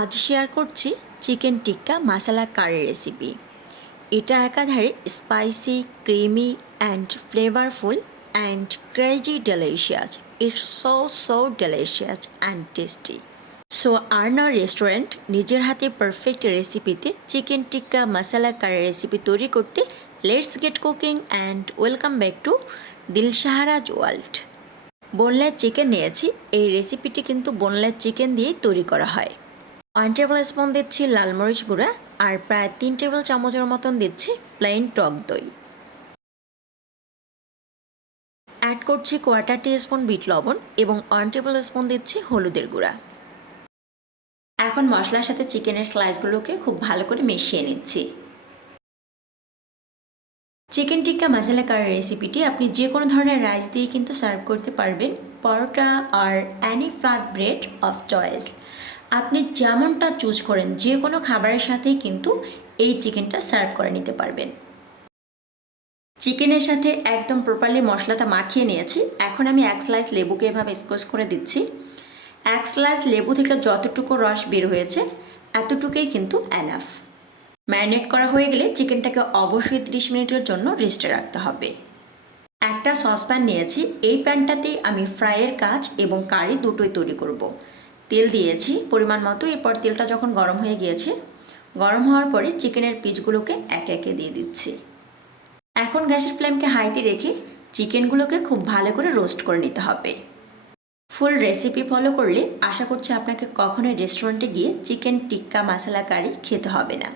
আজ শেয়ার করছি চিকেন টিক্কা মশলা কারি রেসিপি। এটা একাধারে spicy, creamy and flavourful and crazy delicious. It's so delicious and tasty. So আর্নার restaurant নিজের হাতে পারফেক্ট রেসিপিতে চিকেন টিক্কা মশলা কারি রেসিপি তৈরি করতে let's get cooking and welcome back to Dilshaharaj world. Boneless chicken নিয়েছি। এই রেসিপিটি কিন্তু বোনলেস চিকেন দিয়েই তৈরি করা হয়। 1 টেবিল স্পুন দিচ্ছি লাল মরিচ গুঁড়া আর প্রায় 3 টেবিল চামচের মতন দিচ্ছি প্লেন টক দই। অ্যাড করছি 1/4 টিস্পুন বিট লবণ এবং 1 টেবিল স্পুন দিচ্ছি হলুদের গুঁড়া। এখন মশলার সাথে চিকেনের স্লাইসগুলোকে খুব ভালো করে মিশিয়ে নিচ্ছি। চিকেন টিক্কা মশলা কারি রেসিপিটি আপনি যে কোনো ধরনের রাইস দিয়ে কিন্তু সার্ভ করতে পারবেন, পরোটা আর any flat bread of choice. আপনি যেমনটা চুজ করেন যে কোনো খাবারের সাথেই কিন্তু এই চিকেনটা সার্ভ করে নিতে পারবেন। চিকেনের সাথে একদম প্রপারলি মশলাটা মাখিয়ে নিয়েছি। এখন আমি 1 স্লাইস লেবুকে এভাবে স্কোচ করে দিচ্ছি। 1 স্লাইস লেবু থেকে যতটুকু রস বের হয়েছে এতটুকুই কিন্তু এনাফ। ম্যারিনেট করা হয়ে গেলে চিকেনটাকে অবশ্যই 30 মিনিটের জন্য রেস্টে রাখতে হবে। একটা সসপ্যান নিয়েছি। এই প্যানটাতেই আমি ফ্রাইয়ের কাজ এবং কারি দুটোই তৈরি করব। তেল দিয়েছি পরিমাণ মতো। এরপর তেলটা যখন গরম হয়ে গিয়েছে, গরম হওয়ার পরে চিকেনের পিসগুলোকে একে একে দিয়ে দিচ্ছি। এখন গ্যাসের ফ্লেমকে হাইতে রেখে চিকেনগুলোকে খুব ভালো করে রোস্ট করে নিতে হবে। ফুল রেসিপি ফলো করলে আশা করছি আপনাকে কখনোই রেস্টুরেন্টে গিয়ে চিকেন টিক্কা মশলা কারি খেতে হবে না।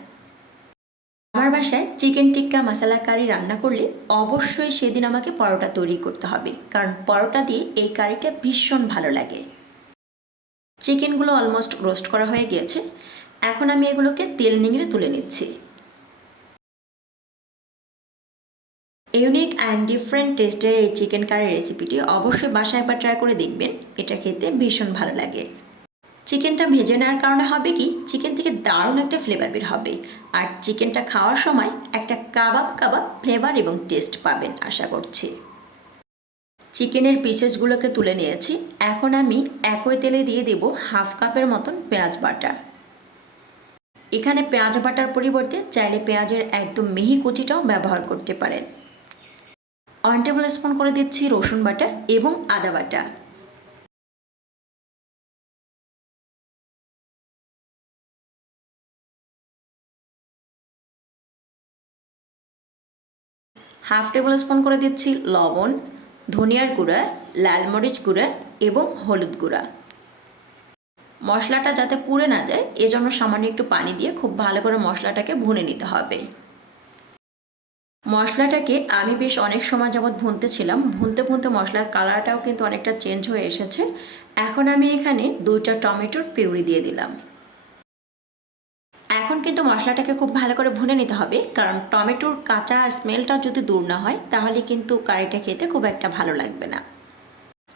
আমার বাসায় চিকেন টিক্কা মশলা কারি রান্না করলে অবশ্যই সেদিন আমাকে পরোটা তৈরি করতে হবে, কারণ পরোটা দিয়ে এই কারিটা ভীষণ ভালো লাগে। চিকেনগুলো অলমোস্ট রোস্ট করা হয়ে গিয়েছে। এখন আমি এগুলোকে তেল নিংড়ে তুলে নিচ্ছি। ইউনিক অ্যান্ড ডিফারেন্ট টেস্টের এই চিকেন কারি রেসিপিটি অবশ্যই বাসায় একবার ট্রাই করে দেখবেন। এটা খেতে ভীষণ ভালো লাগে। চিকেনটা ভেজে নেওয়ার কারণে হবে কি, চিকেন থেকে দারুণ একটা ফ্লেভার বের হবে। আর চিকেনটা খাওয়ার সময় একটা কাবাব ফ্লেভার এবং টেস্ট পাবেন আশা করছি। চিকেনের পিসেসগুলোকে তুলে নিয়েছি। এখন আমি একই তেলে দিয়ে দেব 1/2 কাপের মতন পেঁয়াজ বাটা। এখানে পেঁয়াজ বাটার পরিবর্তে চাইলে পেঁয়াজের একদম মিহি কুচিটাও ব্যবহার করতে পারেন। 1 টেবিল স্পুন করে দিচ্ছি রসুন বাটা এবং আদা বাটা। হাফ টেবিল স্পুন করে দিচ্ছি লবণ, ধনিয়ার গুঁড়া, লাল মরিচ গুঁড়া এবং হলুদ গুঁড়া। মশলাটা যাতে পুড়ে না যায় এজন্য সামান্য একটু পানি দিয়ে খুব ভালো করে মশলাটাকে ভুনে নিতে হবে। মশলাটাকে আমি বেশ অনেক সময় যাবৎ ভুনতেছিলাম। ভুনতে ভুনতে মশলার কালারটাও কিন্তু অনেকটা চেঞ্জ হয়ে এসেছে। এখন আমি এখানে 2টা টমেটোর পিউরি দিয়ে দিলাম। এখন কিন্তু মশলাটাকে খুব ভালো করে ভুনে নিতে হবে, কারণ টমেটোর কাঁচা স্মেলটা যদি দূর না হয় তাহলে কিন্তু কারিটা খেতে খুব একটা ভালো লাগবে না।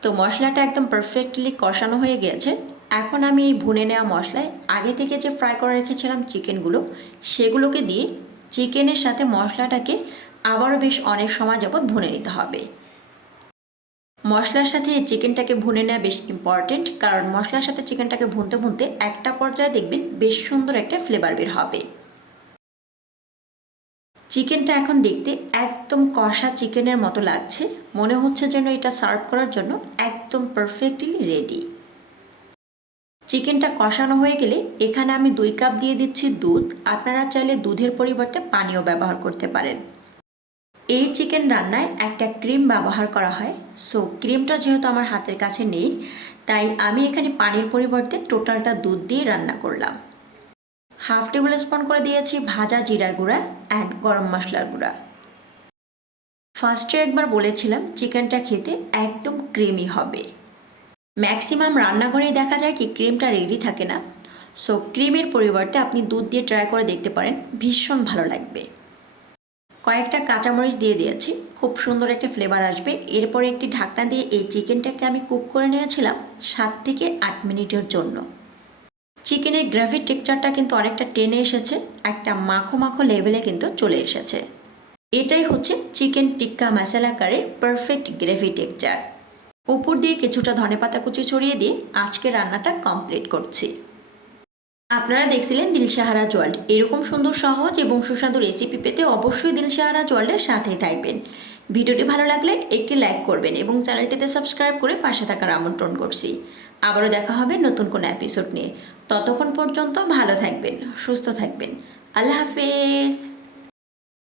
তো মশলাটা একদম পারফেক্টলি কষানো হয়ে গিয়েছে। এখন আমি এই ভুনে নেওয়া মশলায় আগে থেকে যে ফ্রাই করে রেখেছিলাম চিকেনগুলো, সেগুলোকে দিয়ে চিকেনের সাথে মশলাটাকে আবারও বেশ অনেক সময় যাবৎ ভুনে নিতে হবে। মশলার সাথে এই চিকেনটাকে ভুনে নেওয়া বেশ ইম্পর্টেন্ট, কারণ মশলার সাথে চিকেনটাকে ভুনতে ভুনতে একটা পর্যায়ে দেখবেন বেশ সুন্দর একটা ফ্লেভার বের হবে। চিকেনটা এখন দেখতে একদম কষা চিকেনের মতো লাগছে। মনে হচ্ছে যেন এটা সার্ভ করার জন্য একদম পারফেক্টলি রেডি। চিকেনটা কষানো হয়ে গেলে এখানে আমি 2 কাপ দিয়ে দিচ্ছি দুধ। আপনারা চাইলে দুধের পরিবর্তে পানিও ব্যবহার করতে পারেন। এই চিকেন রান্নায় একটা ক্রিম ব্যবহার করা হয়। সো ক্রিমটা যেহেতু আমার হাতের কাছে নেই, তাই আমি এখানে পানির পরিবর্তে টোটালটা দুধ দিয়ে রান্না করলাম। হাফ টেবিল স্পুন করে দিয়েছি ভাজা জিরার গুঁড়া অ্যান্ড গরম মশলার গুঁড়া। ফার্স্টে একবার বলেছিলাম চিকেনটা খেতে একদম ক্রিমি হবে। ম্যাক্সিমাম রান্নাঘরেই দেখা যায় কি ক্রিমটা রেডি থাকে না। সো ক্রিমের পরিবর্তে আপনি দুধ দিয়ে ট্রাই করে দেখতে পারেন, ভীষণ ভালো লাগবে। কয়েকটা কাঁচামরিচ দিয়ে দিয়েছি, খুব সুন্দর একটা ফ্লেভার আসবে। এরপরে একটি ঢাকনা দিয়ে এই চিকেনটাকে আমি কুক করে নিয়েছিলাম 7 থেকে 8 মিনিটের জন্য। চিকেনের গ্রেভির টেক্সচারটা কিন্তু অনেকটা টেনে এসেছে, একটা মাখো মাখো লেভেলে কিন্তু চলে এসেছে। এটাই হচ্ছে চিকেন টিক্কা মশলা কারির পারফেক্ট গ্রেভি টেক্সচার। উপর দিয়ে কিছুটা ধনেপাতা কুচি ছড়িয়ে দিয়ে আজকে রান্নাটা কমপ্লিট করছি। আপনারা দেখছিলেন দিলশাহারা ওয়ার্ল্ড। এরকম সুন্দর সহজ এবং সুস্বাদু রেসিপি পেতে অবশ্যই দিলশাহারা ওয়ার্ল্ডের সাথেই থাকবেন। ভিডিওটি ভালো লাগলে একটি লাইক করবেন এবং চ্যানেলটিতে সাবস্ক্রাইব করে পাশে থাকার আমন্ত্রণ করছি। আবারও দেখা হবে নতুন কোনো এপিসোড নিয়ে। ততক্ষণ পর্যন্ত ভালো থাকবেন, সুস্থ থাকবেন। আল্লাহ হাফেজ।